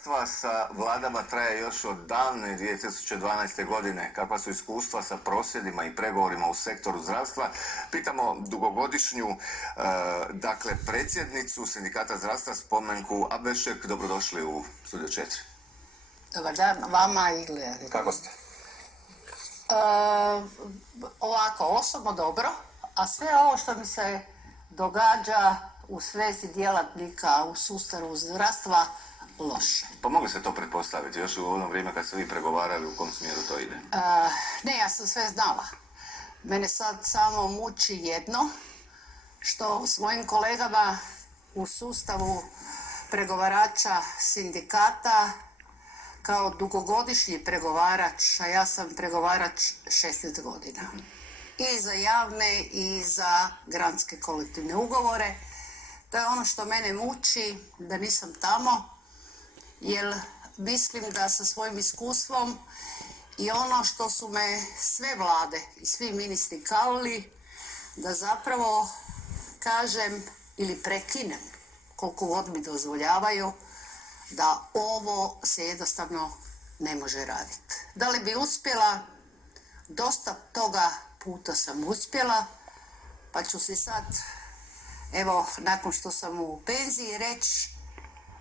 zdravstva sa vladama traje još od davne 2012. godine. Kakva su iskustva sa prosvjedima i pregovorima u sektoru zdravstva? Pitamo dugogodišnju, predsjednicu Sindikata zdravstva Spomenku Abešek. Dobrodošli u Studio 4. Dobar dan, vama i gledateljima. Kako ste? Ovako, osobno dobro, a sve ovo što mi se događa u svezi djelatnika u sustavu zdravstva loše. Pa mogu se to pretpostaviti još u ono vrijeme kad ste vi pregovarali u kom smjeru to ide? Ne, ja sam sve znala. Mene sad samo muči jedno, što svojim kolegama u sustavu pregovarača sindikata kao dugogodišnji pregovarač, a ja sam pregovarač 16 godina. I za javne i za granske kolektivne ugovore. To je ono što mene muči, da nisam tamo, jer mislim da sa svojim iskustvom i ono što su me sve vlade i svi ministri kalili, da zapravo kažem ili prekinem, koliko god mi dozvoljavaju, da ovo se jednostavno ne može raditi. Da li bi uspjela? Dosta toga puta sam uspjela, pa ću si sad, evo, nakon što sam u penziji, reći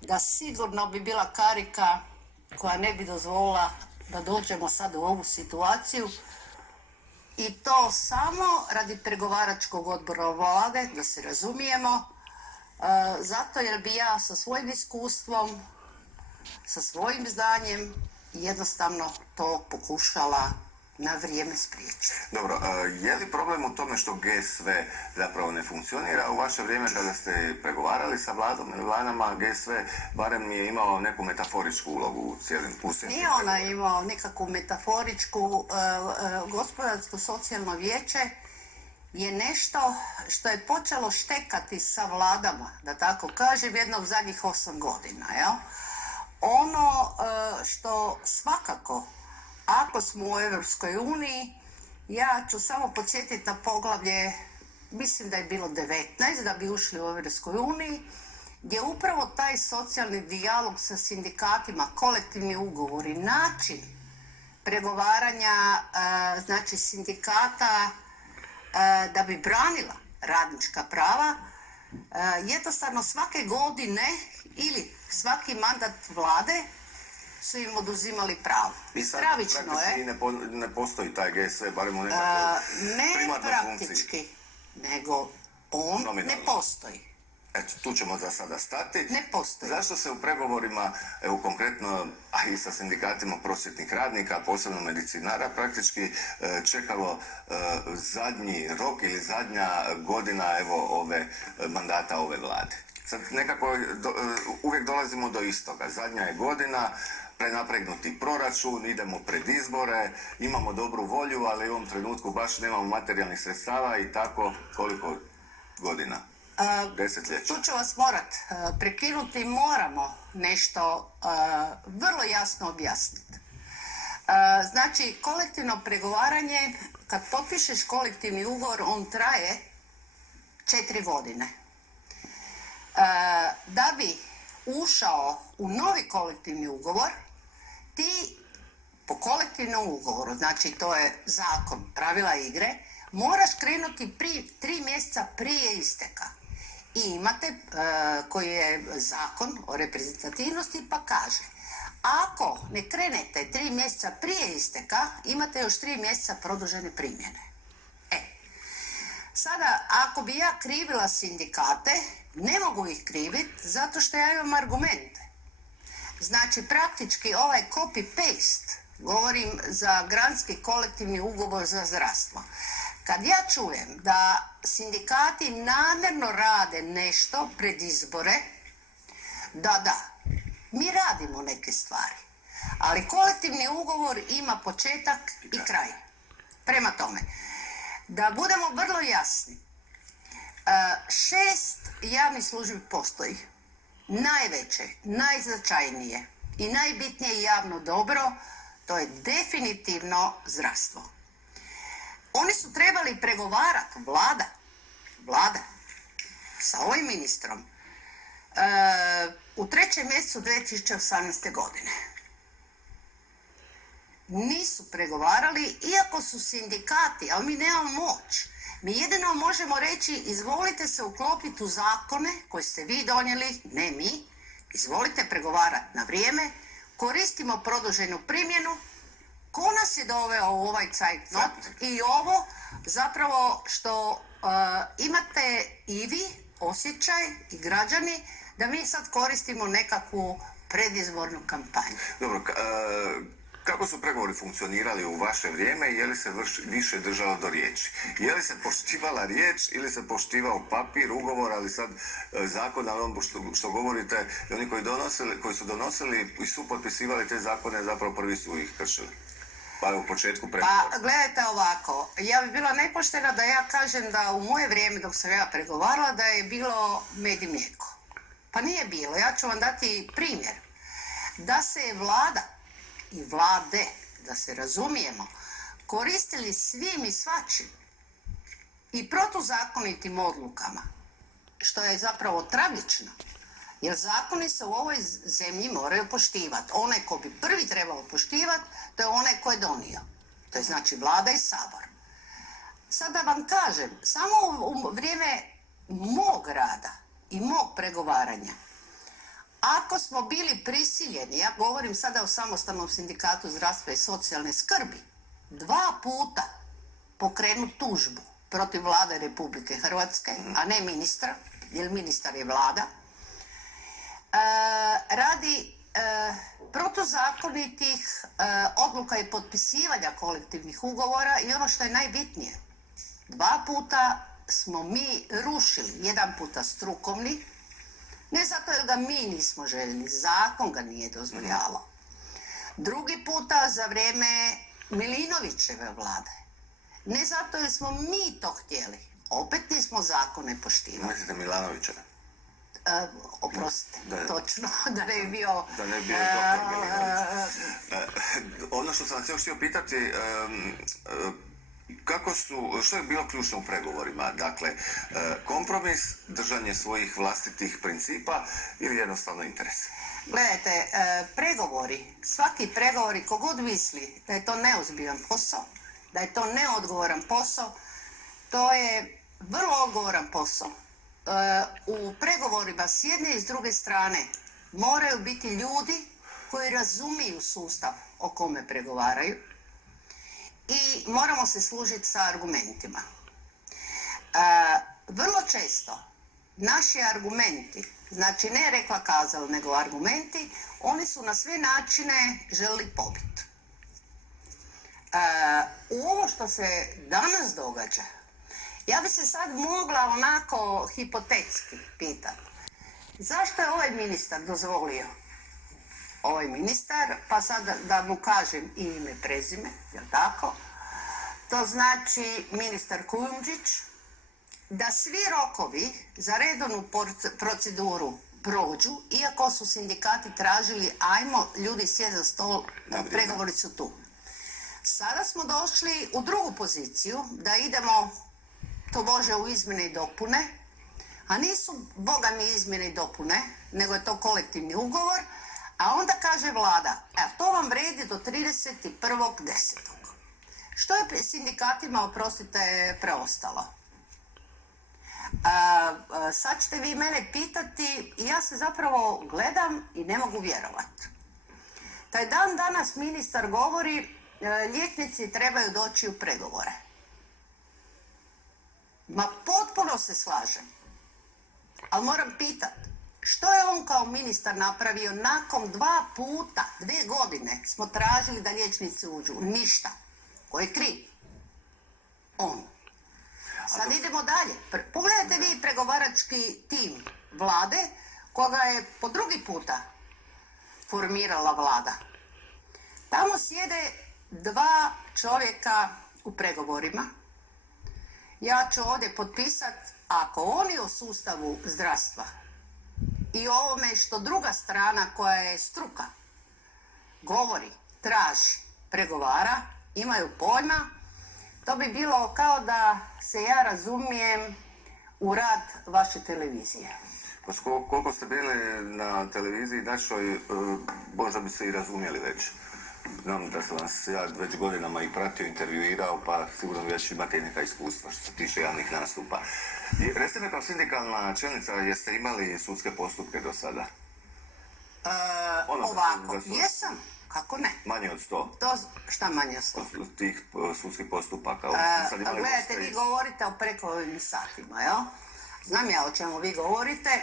da sigurno bi bila karika koja ne bi dozvolila da dođemo sad u ovu situaciju, i to samo radi pregovaračkog odbora vlade, da se razumijemo, zato jer bi ja sa svojim iskustvom, sa svojim znanjem jednostavno to pokušala na vrijeme spriječiti. Dobro, je li problem u tome što GSV zapravo ne funkcionira? U vaše vrijeme kada ste pregovarali sa vladom ili vladama, GSV barem je imao neku metaforičku ulogu u cijelim pustim. Nije ona imao nikakvu metaforičku. Gospodarsko-socijalno vijeće je nešto što je počelo štekati sa vladama, da tako kažem, jednog zadnjih 8 godina. Jel? Ono što svakako, ako smo u Europskoj uniji, ja ću samo podsjetiti na poglavlje, mislim da je bilo 19, da bi ušli u Europskoj uniji, gdje upravo taj socijalni dijalog sa sindikatima, kolektivni ugovori, način pregovaranja, znači sindikata da bi branila radnička prava, jednostavno svake godine ili svaki mandat vlade su im oduzimali pravo. I sad Stravično praktički ne postoji taj GSV, barem u nekakvoj primarnoj funkciji. Ne praktički, nego on nominalno ne postoji. Eto, tu ćemo za sada stati. Ne postoji. Zašto se u pregovorima, evo konkretno, a i sa sindikatima prosvjetnih radnika, posebno medicinara, praktički čekalo zadnji rok ili zadnja godina mandata ove vlade? Sad nekako uvijek dolazimo do istoga. Zadnja je godina, prenapregnuti proračun, idemo pred izbore, imamo dobru volju, ali u ovom trenutku baš nemamo materijalnih sredstava i tako koliko godina? Desetljeća. Tu ću vas morat prekinuti, moramo nešto vrlo jasno objasniti. Znači, kolektivno pregovaranje, kad potpišeš kolektivni ugovor, on traje 4 godine. Da bi ušao u novi kolektivni ugovor, ti po kolektivnom ugovoru, znači to je zakon, pravila igre, moraš krenuti 3 mjeseca prije isteka. I imate, koji je zakon o reprezentativnosti, pa kaže, ako ne krenete 3 mjeseca prije isteka, imate još 3 mjeseca produžene primjene. Sada, ako bi ja krivila sindikate, ne mogu ih kriviti zato što ja imam argumente. Znači, praktički ovaj copy-paste, govorim za granski kolektivni ugovor za zdravstvo. Kad ja čujem da sindikati namjerno rade nešto pred izbore, da, mi radimo neke stvari. Ali kolektivni ugovor ima početak i kraj. Prema tome, da budemo vrlo jasni, 6 javnih službi postoji. Najveće, najznačajnije i najbitnije javno dobro, to je definitivno zdravstvo. Oni su trebali pregovarati, vlada, sa ovim ministrom, u 3. mjesecu 2018. godine. Nisu pregovarali, iako su sindikati, ali mi nemamo moć. Mi jedino možemo reći, izvolite se uklopiti u zakone koje ste vi donijeli, ne mi, izvolite pregovarati na vrijeme, koristimo produženu primjenu. Ko nas je doveo u ovaj cajtnot i ovo zapravo što imate i vi osjećaj i građani da mi sad koristimo nekakvu predizbornu kampanju. Dobro, kako su pregovori funkcionirali u vaše vrijeme i je li se više držalo do riječi? Je li se poštivala riječ ili se poštivao papir, ugovor, ali sad zakon, ali on što govorite, i oni koji su donosili i su potpisivali te zakone, zapravo prvi su ih kršili? Pa u početku pregovora. Pa gledajte ovako, ja bi bila nepoštena da ja kažem da u moje vrijeme dok sam ja pregovarala da je bilo med i mlijeko. Pa nije bilo, ja ću vam dati primjer. Da se je vlada i vlade, da se razumijemo, koristili svim i svačim i protuzakonitim odlukama, što je zapravo tragično, jer zakoni se u ovoj zemlji moraju poštivati. Onaj ko bi prvi trebao poštivati, to je onaj ko je donio. To je znači vlada i sabor. Sad da vam kažem, samo u vrijeme mog rada i mog pregovaranja, ako smo bili prisiljeni, ja govorim sada o Samostalnom sindikatu zdravstva i socijalne skrbi, 2 puta pokrenut tužbu protiv vlade Republike Hrvatske, a ne ministra, jer ministar je vlada, radi protuzakonitih odluka i potpisivanja kolektivnih ugovora i ono što je najbitnije, 2 puta smo mi rušili, 1 puta strukovni, ne zato jer ga mi nismo željeli, zakon ga nije dozvoljavao. 2 puta za vrijeme Milinovićeve vlade. Ne zato jer smo mi to htjeli, opet nismo zakone poštivali. Mislite Milanovića? Oprostite, točno, da ne bi bio... Da ne bi bio doktor Milinović. Ono što sam vas još htio pitati, što je bilo ključno u pregovorima? Dakle, kompromis, držanje svojih vlastitih principa ili jednostavno interes? Gledajte, pregovori, svaki pregovori, kogod misli da je to neozbiljan posao, da je to neodgovoran posao, to je vrlo odgovoran posao. U pregovorima s jedne i s druge strane moraju biti ljudi koji razumiju sustav o kome pregovaraju i moramo se služiti sa argumentima. Vrlo često naši argumenti, znači ne rekla kazala, nego argumenti, oni su na sve načine želili pobiti. U ovo što se danas događa, ja bi se sad mogla onako hipotetski pitati, zašto je ovaj ministar dozvolio? Ovaj ministar, pa sad da mu kažem i ime i prezime, jel tako? To znači ministar Kujundžić, da svi rokovi za redovnu proceduru prođu, iako su sindikati tražili, ajmo ljudi sjeti za stol, pregovori su tu. Sada smo došli u drugu poziciju, da idemo to može u izmjene i dopune, a nisu, boga mi, izmjene i dopune, nego je to kolektivni ugovor, a onda kaže vlada, to vam vredi do 31.10. Što je sindikatima, oprostite, preostalo? Sad ćete vi mene pitati i ja se zapravo gledam i ne mogu vjerovati. Taj dan danas ministar govori, liječnici trebaju doći u pregovore. Ma potpuno se slažem, ali moram pitati, što je on kao ministar napravio nakon 2 puta, 2 godine smo tražili da liječnici uđu? Ništa. Ko je kriv? On. Sad idemo dalje. Pogledajte vi pregovarački tim vlade, koga je po 2. puta formirala vlada. Tamo sjede 2 čovjeka u pregovorima. Ja ću ovdje potpisati, ako oni o sustavu zdravstva i ovome što druga strana koja je struka govori, traži, pregovara, imaju pojma, to bi bilo kao da se ja razumijem u rad vaše televizije. Pa koliko ste bili na televiziji našoj, možda bi se i razumjeli već. Znam da sam vas ja već godinama i pratio, intervjuirao, pa sigurno već imate i neka iskustva što se tiče javnih nastupa. I recite mi kao sindikalna čelnica, jeste imali sudske postupke do sada? Ovako, jesam, kako ne? Manje od 100? Šta manje od 100? Od tih sudskih postupaka. Gledajte, vi govorite o prekovremenim satima, jel? Znam ja o čemu vi govorite.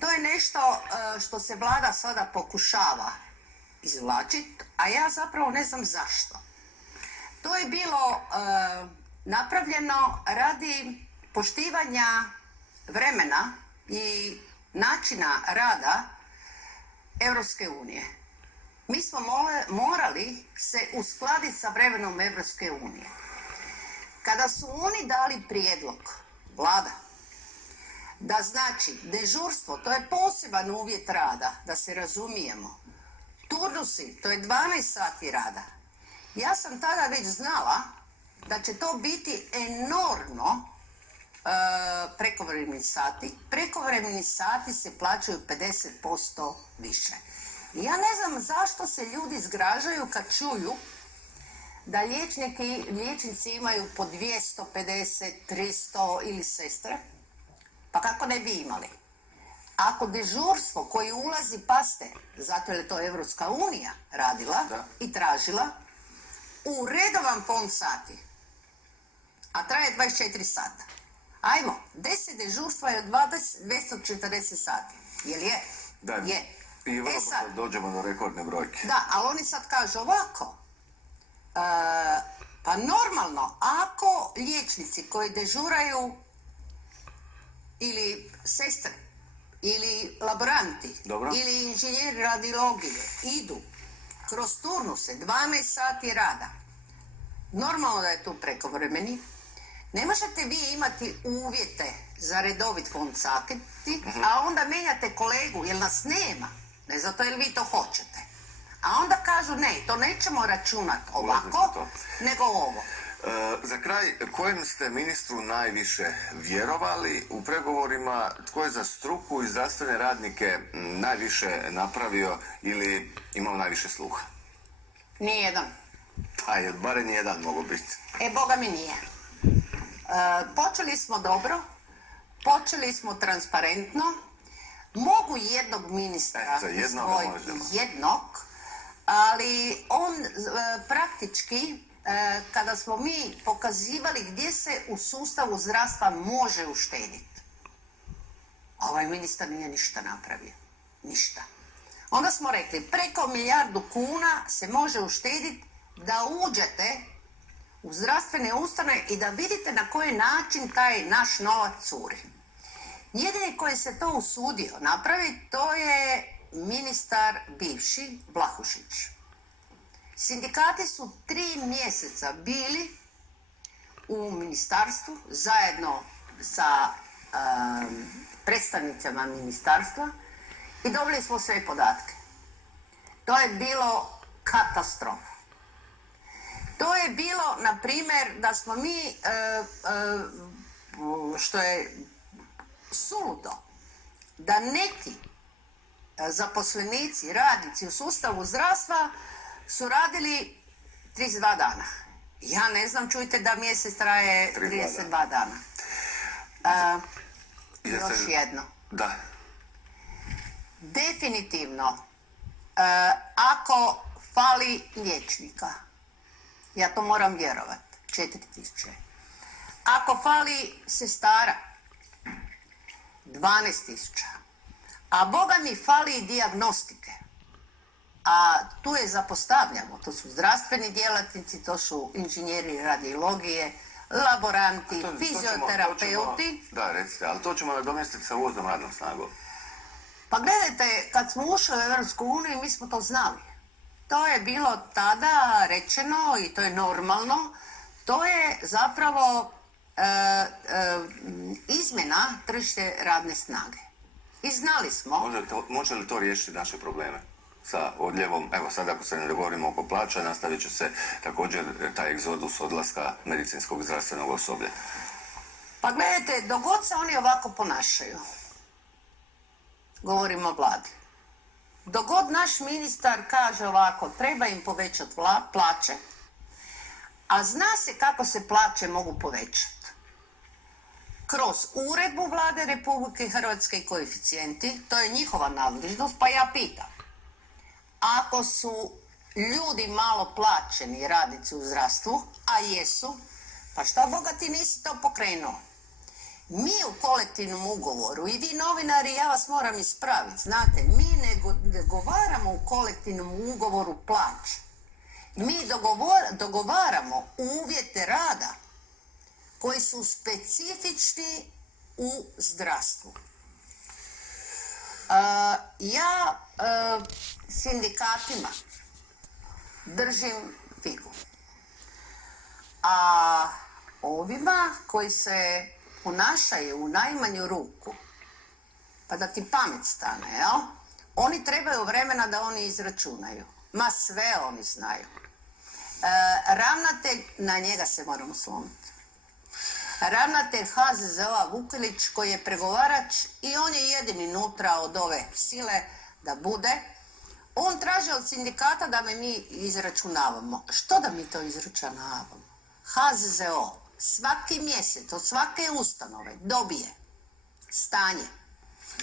To je nešto što se vlada sada pokušava izvlačiti, a ja zapravo ne znam zašto. To je bilo napravljeno radi poštivanja vremena i načina rada Europske unije. Mi smo morali se uskladiti sa vremenom Europske unije. Kada su oni dali prijedlog, vlada, da znači dežurstvo, to je poseban uvjet rada, da se razumijemo, turnusi, to je 12 sati rada. Ja sam tada već znala da će to biti enormno prekovremeni sati. Prekovremeni sati se plaćaju 50% više. I ja ne znam zašto se ljudi zgražaju kad čuju da liječnici imaju po 250, 300 ili sestre. Pa kako ne bi imali? Ako dežurstvo koji ulazi, paste, zato je to Evropska unija radila i tražila, u redovan fond sati, a traje 24 sata. Ajmo, 10 dežurstva je 240 sati. Jel je? Da, je. I vrlo sad dođemo do rekordne brojke. Da, ali oni sad kažu ovako. Pa normalno, ako liječnici koji dežuraju ili sestre, ili laboranti, ili inženjeri radiologije idu kroz turnuse 12 sati rada, normalno da je tu prekovremeni, ne možete vi imati uvjete za redovit fond sati, a onda menjate kolegu jer nas nema, ne zato jer vi to hoćete. A onda kažu ne, to nećemo računati ovako, nego ovo. Za kraj, kojem ste ministru najviše vjerovali u pregovorima? Tko je za struku i zdravstvene radnike najviše napravio ili imao najviše sluha? Nijedan. Pa je barem jedan mogo biti. Boga mi nije. Počeli smo dobro, počeli smo transparentno. Mogu jednog ministra jednog, ali on praktički, kada smo mi pokazivali gdje se u sustavu zdravstva može uštediti, ovaj ministar nije ništa napravio. Ništa. Onda smo rekli, preko 1 milijardu kuna se može uštediti da uđete u zdravstvene ustanove i da vidite na koji način taj naš novac curi. Jedini koji se to usudio napraviti, to je ministar bivši Vlahušić. Sindikati su 3 mjeseca bili u ministarstvu zajedno sa predstavnicama ministarstva i dobili smo sve podatke. To je bilo katastrofa. To je bilo, na primjer, da smo mi, što je suludo, da neki zaposlenici, radnici u sustavu zdravstva su radili 32 dana. Ja ne znam, čujte da mjesec traje 32 dana. Još jedno. Da. Definitivno, ako fali liječnika, ja to moram vjerovati, 4000. Ako fali sestara, 12.000. A Boga mi fali i dijagnostike. A tu je zapostavljamo. To su zdravstveni djelatnici, to su inženjeri radiologije, laboranti, fizioterapeuti. Da, recite, ali to ćemo nadomjestiti sa uvoznom radnom snagom. Pa gledajte, kad smo ušli u Europsku uniju, mi smo to znali. To je bilo tada rečeno i to je normalno. To je zapravo izmjena tržište radne snage. I znali smo... Može li to riješiti naše probleme sa odljevom? Evo sad ako se ne dogovorimo oko plaća, nastavit će se također taj egzodus odlaska medicinskog zdravstvenog osoblja. Pa gledajte, dok god se oni ovako ponašaju, govorim o vladi. Dok god naš ministar kaže ovako, treba im povećati plaće, a zna se kako se plaće mogu povećati. Kroz uredbu Vlade Republike Hrvatske i koeficijenti, to je njihova nadležnost, pa ja pitam. Ako su ljudi malo plaćeni radnici u zdravstvu, a jesu, pa šta Boga ti nisi to pokrenuo? Mi u kolektivnom ugovoru, i vi novinari, ja vas moram ispraviti, znate, mi ne dogovaramo u kolektivnom ugovoru plaće. Mi dogovaramo uvjete rada koji su specifični u zdravstvu. Ja sindikatima držim figu. A ovima koji se ponašaju u najmanju ruku, pa da ti pamet stane, jel? Oni trebaju vremena da oni izračunaju. Ma sve oni znaju. Ravnatelj, na njega se moramo slomiti. Ravnatelj HZZO-a Vukelić, koji je pregovarač i on je jedini nutra od ove sile da bude, on traži od sindikata da mi izračunavamo. Što da mi to izračunavamo? HZZO svaki mjesec od svake ustanove dobije stanje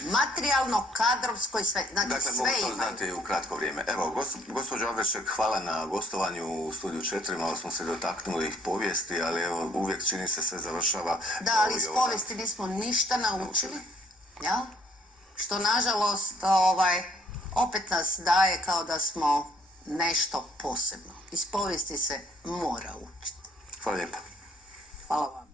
materijalno, kadrovsko i sve. Znači, dakle, sve mogu to imaju. znati u kratko vrijeme. Evo, gospođo Avešek, hvala na gostovanju u Studiju 4, malo smo se dotaknuli povijesti, ali evo, uvijek čini se sve završava. Da, ali iz povijesti nismo ništa naučili, jel? Što nažalost opet nas daje kao da smo nešto posebno. Iz povijesti se mora učiti. Hvala lijepa. Hvala vam.